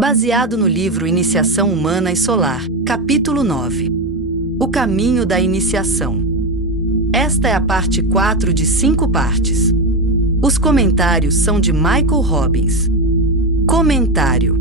Baseado no livro Iniciação Humana e Solar, capítulo 9. O caminho da iniciação. Esta é a parte 4 de 5 partes. Os comentários são de Michael Robbins. Comentário.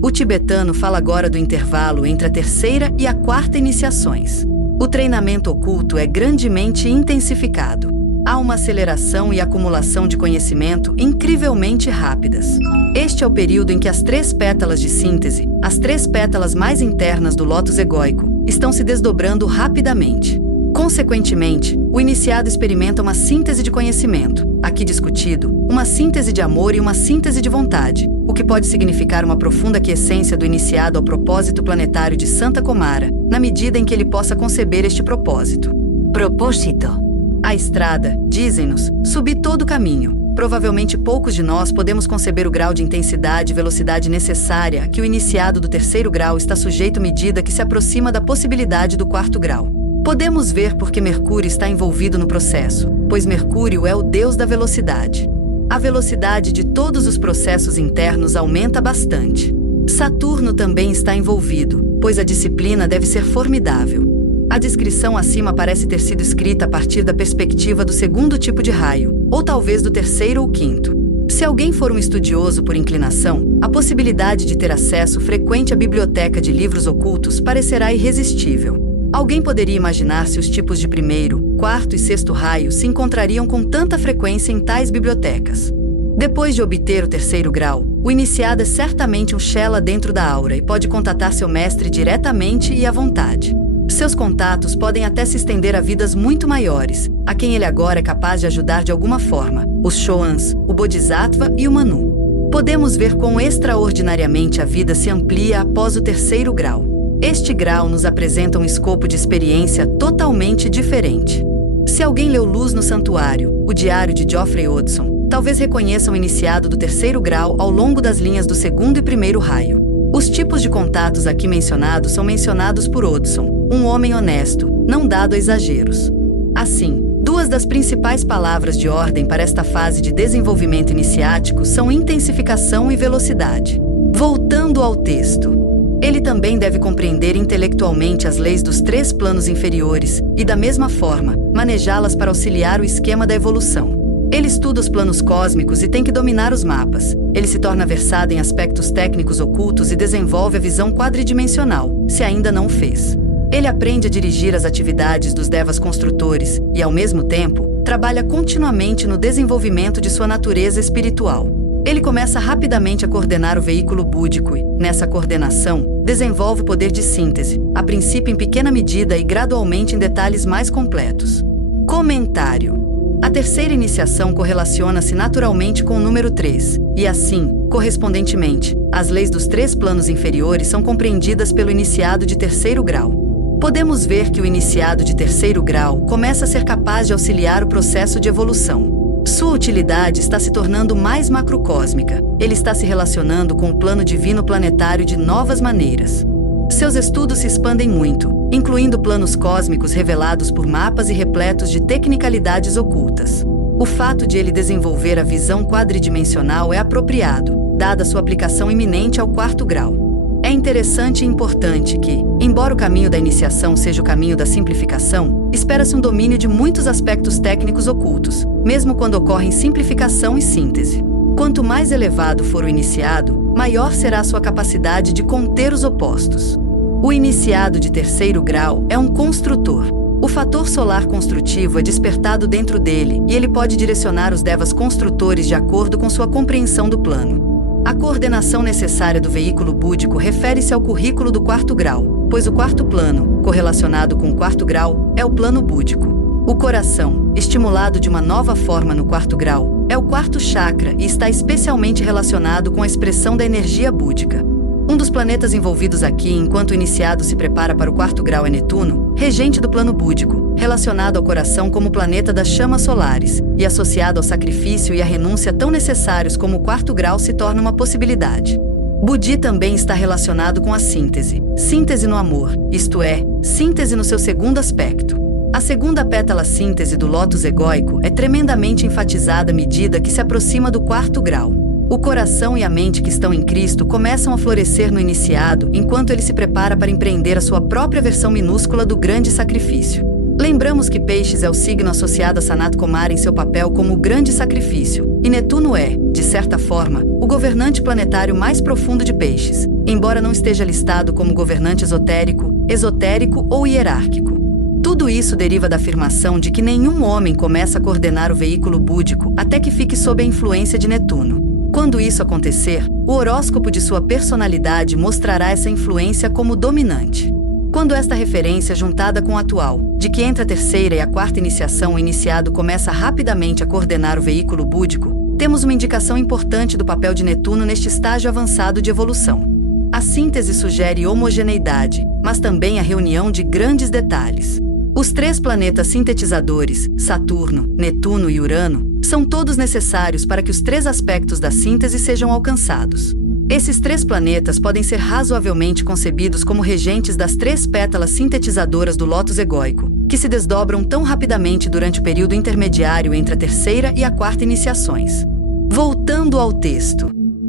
O tibetano fala agora do intervalo entre a terceira e a quarta iniciações. O treinamento oculto é grandemente intensificado. Há uma aceleração e acumulação de conhecimento incrivelmente rápidas. Este é o período em que as 3 pétalas de síntese, as 3 pétalas mais internas do lótus egóico, estão se desdobrando rapidamente. Consequentemente, o iniciado experimenta uma síntese de conhecimento, aqui discutido, uma síntese de amor e uma síntese de vontade, o que pode significar uma profunda aquiescência do iniciado ao propósito planetário de Santa Comara, na medida em que ele possa conceber este propósito. Propósito. A estrada, dizem-nos, subir todo o caminho. Provavelmente poucos de nós podemos conceber o grau de intensidade e velocidade necessária a que o iniciado do terceiro grau está sujeito à medida que se aproxima da possibilidade do 4º grau. Podemos ver por que Mercúrio está envolvido no processo, pois Mercúrio é o deus da velocidade. A velocidade de todos os processos internos aumenta bastante. Saturno também está envolvido, pois a disciplina deve ser formidável. A descrição acima parece ter sido escrita a partir da perspectiva do 2º tipo de raio, ou talvez do 3º ou 5º. Se alguém for um estudioso por inclinação, a possibilidade de ter acesso frequente à biblioteca de livros ocultos parecerá irresistível. Alguém poderia imaginar se os tipos de 1º, 4º e 6º raio se encontrariam com tanta frequência em tais bibliotecas. Depois de obter o 3º grau, o iniciado é certamente um Shela dentro da aura e pode contatar seu mestre diretamente e à vontade. Seus contatos podem até se estender a vidas muito maiores, a quem ele agora é capaz de ajudar de alguma forma, os Choans, o Bodhisattva e o Manu. Podemos ver quão extraordinariamente a vida se amplia após o 3º grau. Este grau nos apresenta um escopo de experiência totalmente diferente. Se alguém leu Luz no Santuário, o diário de Geoffrey Odson, talvez reconheça o iniciado do 3º grau ao longo das linhas do 2º e 1º raio. Os tipos de contatos aqui mencionados são mencionados por Odson, um homem honesto, não dado a exageros. Assim, 2 das principais palavras de ordem para esta fase de desenvolvimento iniciático são intensificação e velocidade. Voltando ao texto. Ele também deve compreender intelectualmente as leis dos 3 planos inferiores e, da mesma forma, manejá-las para auxiliar o esquema da evolução. Ele estuda os planos cósmicos e tem que dominar os mapas. Ele se torna versado em aspectos técnicos ocultos e desenvolve a visão quadridimensional, se ainda não o fez. Ele aprende a dirigir as atividades dos devas construtores e, ao mesmo tempo, trabalha continuamente no desenvolvimento de sua natureza espiritual. Ele começa rapidamente a coordenar o veículo búdico e, nessa coordenação, desenvolve o poder de síntese, a princípio em pequena medida e gradualmente em detalhes mais completos. Comentário. A terceira iniciação correlaciona-se naturalmente com o número 3, e assim, correspondentemente, as leis dos 3 planos inferiores são compreendidas pelo iniciado de 3º grau. Podemos ver que o iniciado de 3º grau começa a ser capaz de auxiliar o processo de evolução. Sua utilidade está se tornando mais macrocósmica. Ele está se relacionando com o plano divino planetário de novas maneiras. Seus estudos se expandem muito, incluindo planos cósmicos revelados por mapas e repletos de tecnicalidades ocultas. O fato de ele desenvolver a visão quadridimensional é apropriado, dada sua aplicação iminente ao 4º grau. É interessante e importante que, embora o caminho da iniciação seja o caminho da simplificação, espera-se um domínio de muitos aspectos técnicos ocultos, mesmo quando ocorrem simplificação e síntese. Quanto mais elevado for o iniciado, maior será sua capacidade de conter os opostos. O iniciado de 3º grau é um construtor. O fator solar construtivo é despertado dentro dele e ele pode direcionar os devas construtores de acordo com sua compreensão do plano. A coordenação necessária do veículo búdico refere-se ao currículo do 4º grau, pois o 4º plano, correlacionado com o 4º grau, é o plano búdico. O coração, estimulado de uma nova forma no 4º grau, é o 4º chakra e está especialmente relacionado com a expressão da energia búdica. Um dos planetas envolvidos aqui enquanto o iniciado se prepara para o 4º grau é Netuno, regente do plano búdico, relacionado ao coração como planeta das chamas solares, e associado ao sacrifício e à renúncia tão necessários como o 4º grau se torna uma possibilidade. Budi também está relacionado com a síntese. Síntese no amor, isto é, síntese no seu 2º aspecto. A segunda pétala síntese do lótus egóico é tremendamente enfatizada à medida que se aproxima do 4º grau. O coração e a mente que estão em Cristo começam a florescer no iniciado enquanto ele se prepara para empreender a sua própria versão minúscula do grande sacrifício. Lembramos que Peixes é o signo associado a Sanat Kumara em seu papel como o grande sacrifício, e Netuno é, de certa forma, o governante planetário mais profundo de Peixes, embora não esteja listado como governante esotérico ou hierárquico. Tudo isso deriva da afirmação de que nenhum homem começa a coordenar o veículo búdico até que fique sob a influência de Netuno. Quando isso acontecer, o horóscopo de sua personalidade mostrará essa influência como dominante. Quando esta referência, juntada com a atual, de que entre a terceira e a quarta iniciação o iniciado começa rapidamente a coordenar o veículo búdico, temos uma indicação importante do papel de Netuno neste estágio avançado de evolução. A síntese sugere homogeneidade, mas também a reunião de grandes detalhes. Os 3 planetas sintetizadores, Saturno, Netuno e Urano, são todos necessários para que os 3 aspectos da síntese sejam alcançados. Esses 3 planetas podem ser razoavelmente concebidos como regentes das 3 pétalas sintetizadoras do lótus egóico, que se desdobram tão rapidamente durante o período intermediário entre a terceira e a quarta iniciações. Voltando ao texto.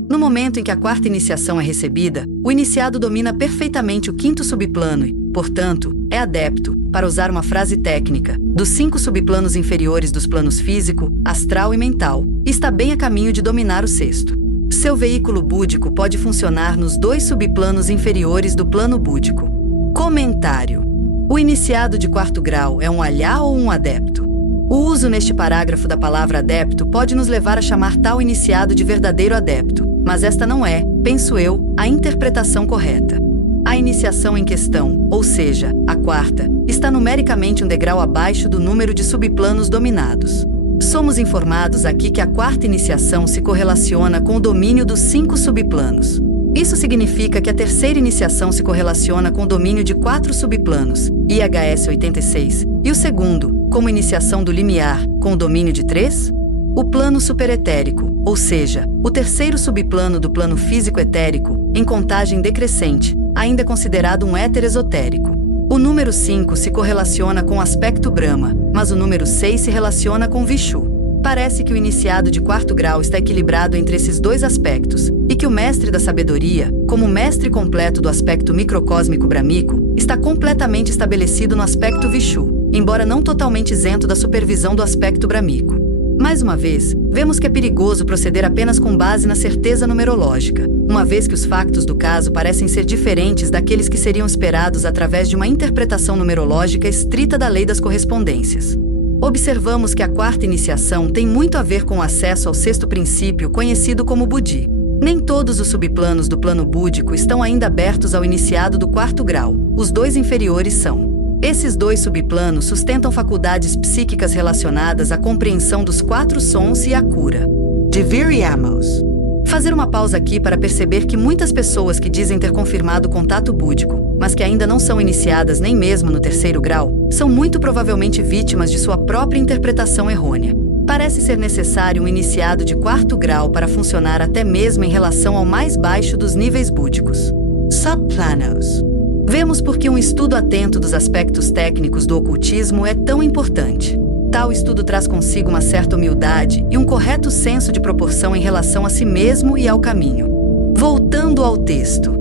No momento em que a quarta iniciação é recebida, o iniciado domina perfeitamente o 5º subplano e, portanto, é adepto, para usar uma frase técnica, dos 5 subplanos inferiores dos planos físico, astral e mental, e está bem a caminho de dominar o 6º. Seu veículo búdico pode funcionar nos 2 subplanos inferiores do plano búdico. Comentário. O iniciado de 4º grau é um alhá ou um adepto? O uso neste parágrafo da palavra adepto pode nos levar a chamar tal iniciado de verdadeiro adepto, mas esta não é, penso eu, a interpretação correta. A iniciação em questão, ou seja, a 4ª, está numericamente um degrau abaixo do número de subplanos dominados. Somos informados aqui que a 4ª iniciação se correlaciona com o domínio dos 5 subplanos. Isso significa que a terceira iniciação se correlaciona com o domínio de 4 subplanos, IHS 86, e o segundo, como iniciação do limiar, com o domínio de 3? O plano superetérico, ou seja, o terceiro subplano do plano físico-etérico, em contagem decrescente, ainda é considerado um éter esotérico. O número 5 se correlaciona com o aspecto Brahma, mas o número 6 se relaciona com Vishu. Parece que o iniciado de 4º grau está equilibrado entre esses 2 aspectos, e que o mestre da sabedoria, como mestre completo do aspecto microcósmico brahmico, está completamente estabelecido no aspecto Vishu, embora não totalmente isento da supervisão do aspecto brahmico. Mais uma vez, vemos que é perigoso proceder apenas com base na certeza numerológica, uma vez que os factos do caso parecem ser diferentes daqueles que seriam esperados através de uma interpretação numerológica estrita da lei das correspondências. Observamos que a 4ª iniciação tem muito a ver com o acesso ao 6º princípio conhecido como Buddhi. Nem todos os subplanos do plano búdico estão ainda abertos ao iniciado do 4º grau, os 2 inferiores são. Esses 2 subplanos sustentam faculdades psíquicas relacionadas à compreensão dos 4 sons e à cura. Deveríamos fazer uma pausa aqui para perceber que muitas pessoas que dizem ter confirmado o contato búdico, mas que ainda não são iniciadas nem mesmo no 3º grau, são muito provavelmente vítimas de sua própria interpretação errônea. Parece ser necessário um iniciado de 4º grau para funcionar até mesmo em relação ao mais baixo dos níveis búdicos. Subplanos. Vemos por que um estudo atento dos aspectos técnicos do ocultismo é tão importante. Tal estudo traz consigo uma certa humildade e um correto senso de proporção em relação a si mesmo e ao caminho. Voltando ao texto.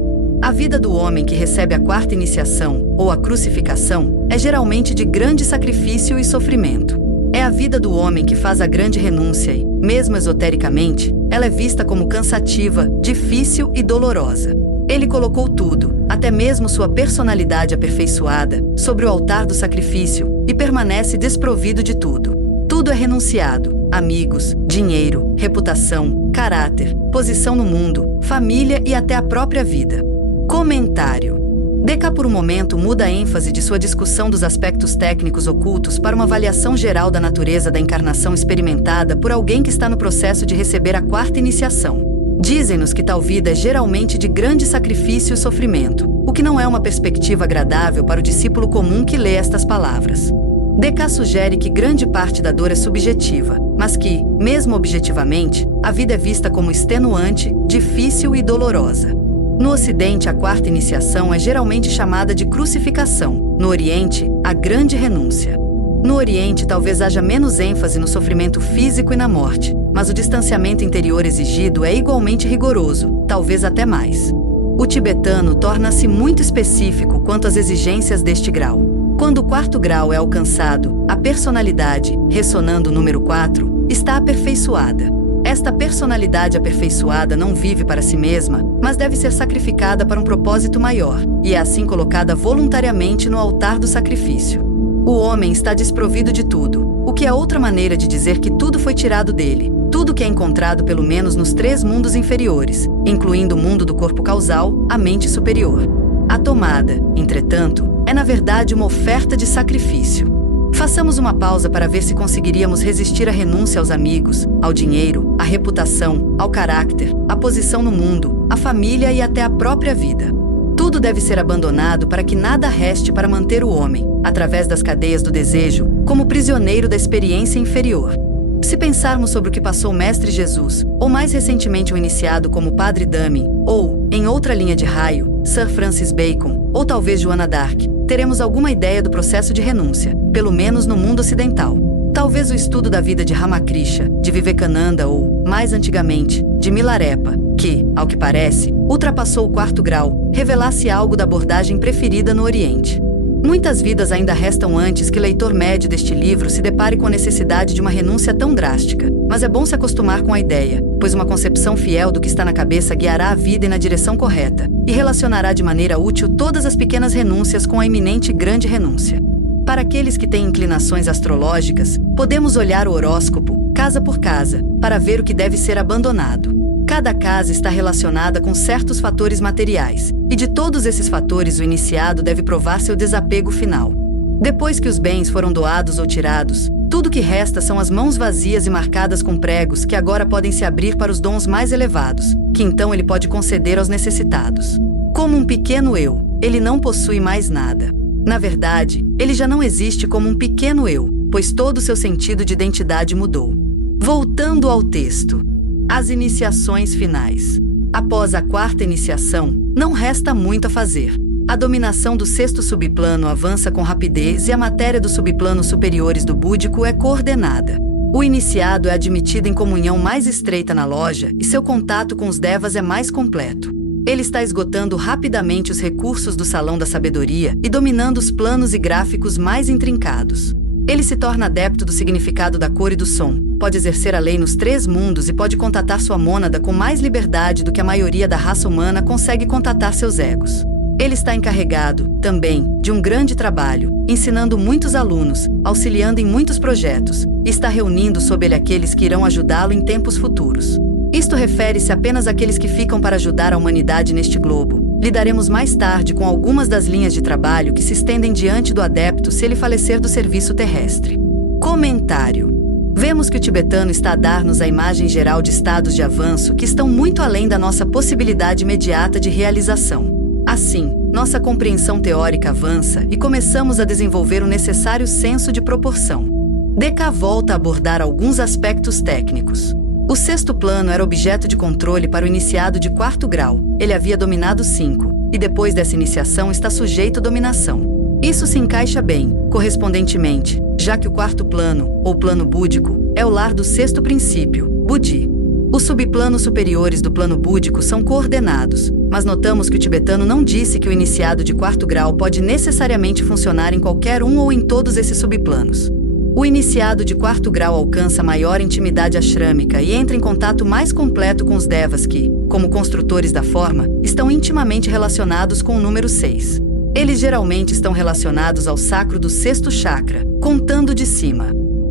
A vida do homem que recebe a 4ª iniciação, ou a crucificação, é geralmente de grande sacrifício e sofrimento. É a vida do homem que faz a grande renúncia e, mesmo esotericamente, ela é vista como cansativa, difícil e dolorosa. Ele colocou tudo, até mesmo sua personalidade aperfeiçoada, sobre o altar do sacrifício e permanece desprovido de tudo. Tudo é renunciado: amigos, dinheiro, reputação, caráter, posição no mundo, família e até a própria vida. Comentário. Deca por um momento muda a ênfase de sua discussão dos aspectos técnicos ocultos para uma avaliação geral da natureza da encarnação experimentada por alguém que está no processo de receber a 4ª iniciação. Dizem-nos que tal vida é geralmente de grande sacrifício e sofrimento, o que não é uma perspectiva agradável para o discípulo comum que lê estas palavras. Deca sugere que grande parte da dor é subjetiva, mas que, mesmo objetivamente, a vida é vista como extenuante, difícil e dolorosa. No Ocidente, a 4ª iniciação é geralmente chamada de crucificação, no Oriente, a grande renúncia. No Oriente, talvez haja menos ênfase no sofrimento físico e na morte, mas o distanciamento interior exigido é igualmente rigoroso, talvez até mais. O tibetano torna-se muito específico quanto às exigências deste grau. Quando o 4º grau é alcançado, a personalidade, ressonando o número 4, está aperfeiçoada. Esta personalidade aperfeiçoada não vive para si mesma, mas deve ser sacrificada para um propósito maior, e é assim colocada voluntariamente no altar do sacrifício. O homem está desprovido de tudo, o que é outra maneira de dizer que tudo foi tirado dele, tudo que é encontrado pelo menos nos 3 mundos inferiores, incluindo o mundo do corpo causal, a mente superior. A tomada, entretanto, é na verdade uma oferta de sacrifício. Façamos uma pausa para ver se conseguiríamos resistir à renúncia aos amigos, ao dinheiro, à reputação, ao caráter, à posição no mundo, à família e até à própria vida. Tudo deve ser abandonado para que nada reste para manter o homem, através das cadeias do desejo, como prisioneiro da experiência inferior. Se pensarmos sobre o que passou o Mestre Jesus, ou mais recentemente o iniciado como Padre Dami, ou, em outra linha de raio, Sir Francis Bacon, ou talvez Joana d'Arc, teremos alguma ideia do processo de renúncia, pelo menos no mundo ocidental. Talvez o estudo da vida de Ramakrishna, de Vivekananda ou, mais antigamente, de Milarepa, que, ao que parece, ultrapassou o 4º grau, revelasse algo da abordagem preferida no Oriente. Muitas vidas ainda restam antes que o leitor médio deste livro se depare com a necessidade de uma renúncia tão drástica, mas é bom se acostumar com a ideia, pois uma concepção fiel do que está na cabeça guiará a vida e na direção correta, e relacionará de maneira útil todas as pequenas renúncias com a iminente grande renúncia. Para aqueles que têm inclinações astrológicas, podemos olhar o horóscopo, casa por casa, para ver o que deve ser abandonado. Cada casa está relacionada com certos fatores materiais, e de todos esses fatores o iniciado deve provar seu desapego final. Depois que os bens foram doados ou tirados, tudo que resta são as mãos vazias e marcadas com pregos que agora podem se abrir para os dons mais elevados, que então ele pode conceder aos necessitados. Como um pequeno eu, ele não possui mais nada. Na verdade, ele já não existe como um pequeno eu, pois todo o seu sentido de identidade mudou. Voltando ao texto. As iniciações finais. Após a 4ª iniciação, não resta muito a fazer. A dominação do 6º subplano avança com rapidez e a matéria dos subplanos superiores do búdico é coordenada. O iniciado é admitido em comunhão mais estreita na loja e seu contato com os devas é mais completo. Ele está esgotando rapidamente os recursos do Salão da Sabedoria e dominando os planos e gráficos mais intrincados. Ele se torna adepto do significado da cor e do som, pode exercer a lei nos 3 mundos e pode contatar sua mônada com mais liberdade do que a maioria da raça humana consegue contatar seus egos. Ele está encarregado, também, de um grande trabalho, ensinando muitos alunos, auxiliando em muitos projetos, e está reunindo sob ele aqueles que irão ajudá-lo em tempos futuros. Isto refere-se apenas àqueles que ficam para ajudar a humanidade neste globo. Lidaremos mais tarde com algumas das linhas de trabalho que se estendem diante do adepto se ele falecer do serviço terrestre. Comentário. Vemos que o tibetano está a dar-nos a imagem geral de estados de avanço que estão muito além da nossa possibilidade imediata de realização. Assim, nossa compreensão teórica avança e começamos a desenvolver o necessário senso de proporção. DK volta a abordar alguns aspectos técnicos. O 6º plano era objeto de controle para o iniciado de 4º grau. Ele havia dominado 5, e depois dessa iniciação está sujeito à dominação. Isso se encaixa bem, correspondentemente, já que o 4º plano, ou plano búdico, é o lar do 6º princípio, Budi. Os subplanos superiores do plano búdico são coordenados, mas notamos que o tibetano não disse que o iniciado de 4º grau pode necessariamente funcionar em qualquer um ou em todos esses subplanos. O iniciado de 4º grau alcança maior intimidade ashrâmica e entra em contato mais completo com os devas que, como construtores da forma, estão intimamente relacionados com o número 6. Eles geralmente estão relacionados ao sacro do 6º chakra, contando de cima.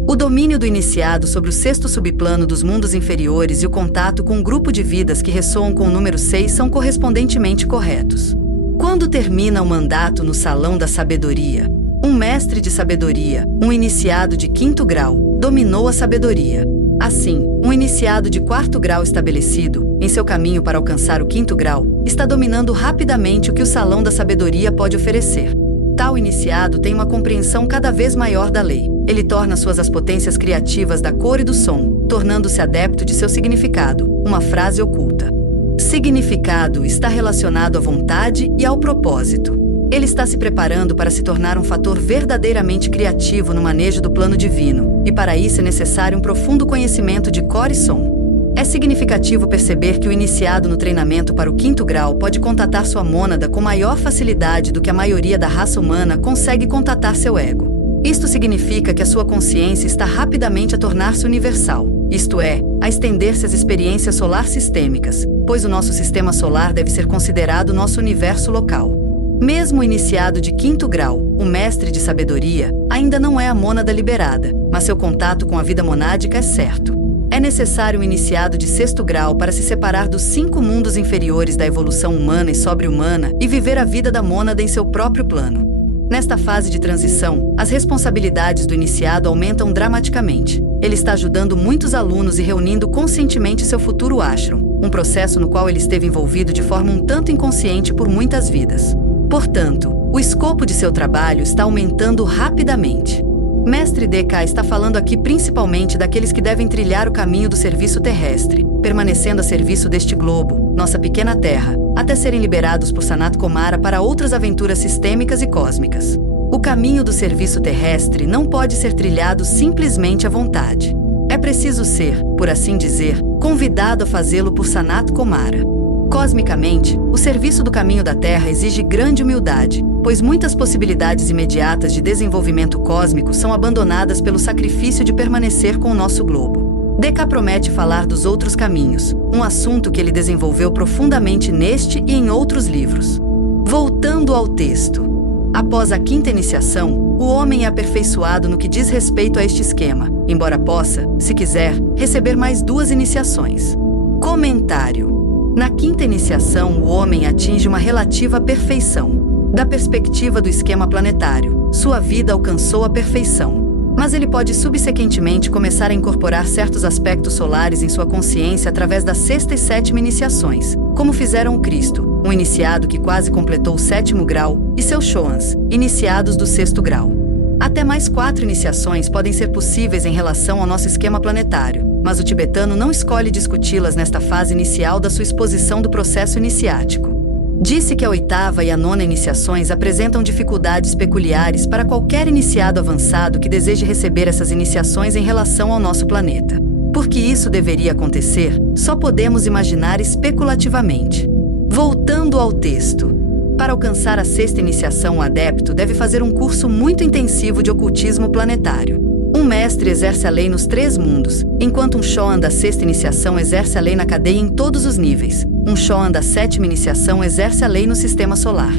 O domínio do iniciado sobre o 6º subplano dos mundos inferiores e o contato com um grupo de vidas que ressoam com o número 6 são correspondentemente corretos. Quando termina o mandato no Salão da Sabedoria, um mestre de sabedoria, um iniciado de 5º grau, dominou a sabedoria. Assim, um iniciado de 4º grau estabelecido, em seu caminho para alcançar o 5º grau, está dominando rapidamente o que o Salão da Sabedoria pode oferecer. Tal iniciado tem uma compreensão cada vez maior da lei. Ele torna suas as potências criativas da cor e do som, tornando-se adepto de seu significado, uma frase oculta. Significado está relacionado à vontade e ao propósito. Ele está se preparando para se tornar um fator verdadeiramente criativo no manejo do plano divino, e para isso é necessário um profundo conhecimento de cor e som. É significativo perceber que o iniciado no treinamento para o 5º grau pode contatar sua mônada com maior facilidade do que a maioria da raça humana consegue contatar seu ego. Isto significa que a sua consciência está rapidamente a tornar-se universal, isto é, a estender-se às experiências solar sistêmicas, pois o nosso sistema solar deve ser considerado nosso universo local. Mesmo o iniciado de 5º grau, o mestre de sabedoria, ainda não é a mônada liberada, mas seu contato com a vida monádica é certo. É necessário um iniciado de 6º grau para se separar dos 5 mundos inferiores da evolução humana e sobre-humana e viver a vida da mônada em seu próprio plano. Nesta fase de transição, as responsabilidades do iniciado aumentam dramaticamente. Ele está ajudando muitos alunos e reunindo conscientemente seu futuro ashram, um processo no qual ele esteve envolvido de forma um tanto inconsciente por muitas vidas. Portanto, o escopo de seu trabalho está aumentando rapidamente. Mestre DK está falando aqui principalmente daqueles que devem trilhar o caminho do serviço terrestre, permanecendo a serviço deste globo, nossa pequena Terra, até serem liberados por Sanat Kumara para outras aventuras sistêmicas e cósmicas. O caminho do serviço terrestre não pode ser trilhado simplesmente à vontade. É preciso ser, por assim dizer, convidado a fazê-lo por Sanat Kumara. Cosmicamente, o serviço do caminho da Terra exige grande humildade, pois muitas possibilidades imediatas de desenvolvimento cósmico são abandonadas pelo sacrifício de permanecer com o nosso globo. DK promete falar dos outros caminhos, um assunto que ele desenvolveu profundamente neste e em outros livros. Voltando ao texto. Após a 5ª iniciação, o homem é aperfeiçoado no que diz respeito a este esquema, embora possa, se quiser, receber mais 2 iniciações. Comentário. Na 5ª iniciação, o homem atinge uma relativa perfeição. Da perspectiva do esquema planetário, sua vida alcançou a perfeição. Mas ele pode subsequentemente começar a incorporar certos aspectos solares em sua consciência através das 6ª e 7ª iniciações, como fizeram o Cristo, um iniciado que quase completou o 7º grau, e seus Shoans, iniciados do 6º grau. Até mais 4 iniciações podem ser possíveis em relação ao nosso esquema planetário, mas o tibetano não escolhe discuti-las nesta fase inicial da sua exposição do processo iniciático. Disse que a 8ª e a 9ª iniciações apresentam dificuldades peculiares para qualquer iniciado avançado que deseje receber essas iniciações em relação ao nosso planeta. Porque isso deveria acontecer, só podemos imaginar especulativamente. Voltando ao texto. Para alcançar a 6ª iniciação, o adepto deve fazer um curso muito intensivo de ocultismo planetário. Um mestre exerce a lei nos 3 mundos, enquanto um Shoan da 6ª iniciação exerce a lei na cadeia em todos os níveis. Um Shoan da 7ª iniciação exerce a lei no sistema solar.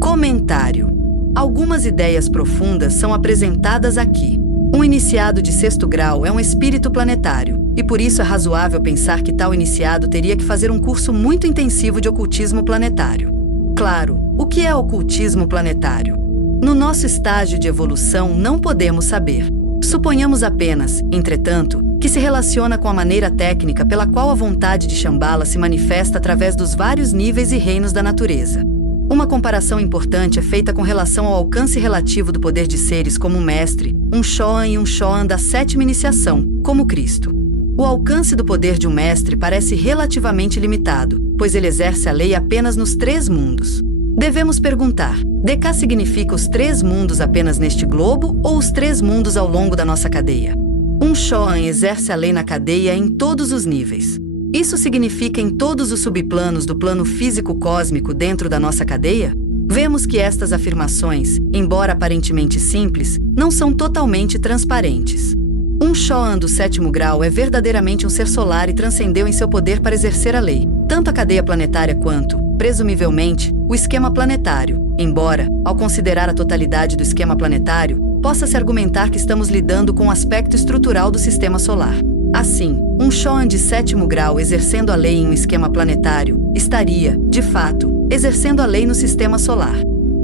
Comentário. Algumas ideias profundas são apresentadas aqui. Um iniciado de 6º grau é um espírito planetário, e por isso é razoável pensar que tal iniciado teria que fazer um curso muito intensivo de ocultismo planetário. Claro, o que é ocultismo planetário? No nosso estágio de evolução não podemos saber. Suponhamos apenas, entretanto, que se relaciona com a maneira técnica pela qual a vontade de Shambhala se manifesta através dos vários níveis e reinos da natureza. Uma comparação importante é feita com relação ao alcance relativo do poder de seres como um mestre, um Shoan e um Shoan da 7ª iniciação, como Cristo. O alcance do poder de um mestre parece relativamente limitado, pois ele exerce a lei apenas nos 3 mundos. Devemos perguntar, DK significa os 3 mundos apenas neste globo ou os 3 mundos ao longo da nossa cadeia? Um Shoan exerce a lei na cadeia em todos os níveis. Isso significa em todos os subplanos do plano físico-cósmico dentro da nossa cadeia? Vemos que estas afirmações, embora aparentemente simples, não são totalmente transparentes. Um Shoan do 7º grau é verdadeiramente um ser solar e transcendeu em seu poder para exercer a lei, tanto a cadeia planetária quanto, presumivelmente, o esquema planetário, embora, ao considerar a totalidade do esquema planetário, possa-se argumentar que estamos lidando com o aspecto estrutural do sistema solar. Assim, um Shoan de 7º grau exercendo a lei em um esquema planetário estaria, de fato, exercendo a lei no sistema solar.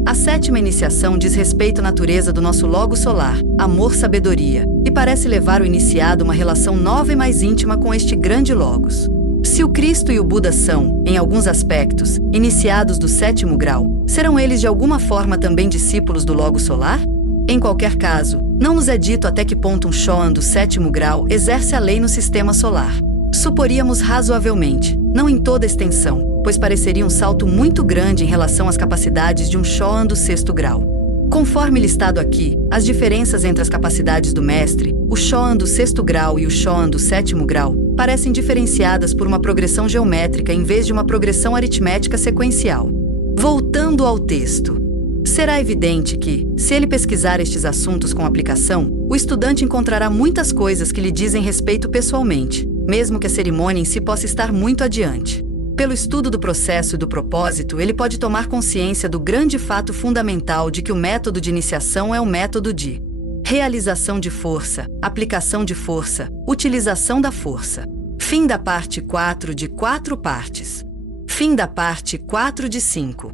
A 7ª iniciação diz respeito à natureza do nosso logo solar, amor-sabedoria, e parece levar o iniciado a uma relação nova e mais íntima com este grande logos. Se o Cristo e o Buda são, em alguns aspectos, iniciados do 7º grau, serão eles de alguma forma também discípulos do logo solar? Em qualquer caso, não nos é dito até que ponto um Shoan do 7º grau exerce a lei no sistema solar. Suporíamos razoavelmente, não em toda extensão, pois pareceria um salto muito grande em relação às capacidades de um Shoan do 6º grau. Conforme listado aqui, as diferenças entre as capacidades do mestre, o Shoan do 6º grau e o Shoan do 7º grau, parecem diferenciadas por uma progressão geométrica em vez de uma progressão aritmética sequencial. Voltando ao texto. Será evidente que, se ele pesquisar estes assuntos com aplicação, o estudante encontrará muitas coisas que lhe dizem respeito pessoalmente, mesmo que a cerimônia em si possa estar muito adiante. Pelo estudo do processo e do propósito, ele pode tomar consciência do grande fato fundamental de que o método de iniciação é o método de realização de força, aplicação de força, utilização da força. Fim da parte 4 de 4 partes. Fim da parte 4 de 5.